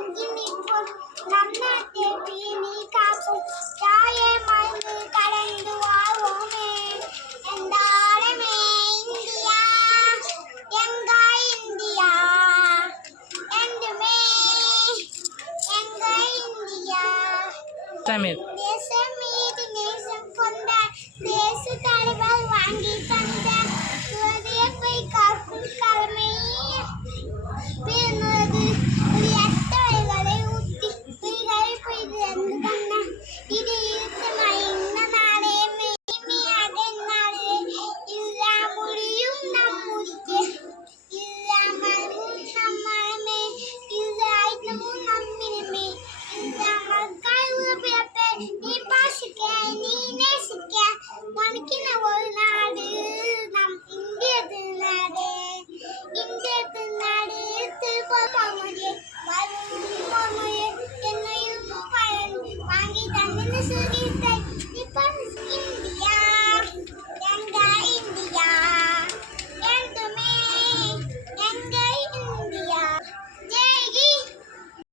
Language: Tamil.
இனிப்பும் நன்னாட்டிற்கு நீ காப்பும் தாயே மருந்து கடந்து வாழ்வோமே எந்தாரமே இந்தியா எங்கா இந்தியா என்றுமே எங்க இந்தியா தமிழ்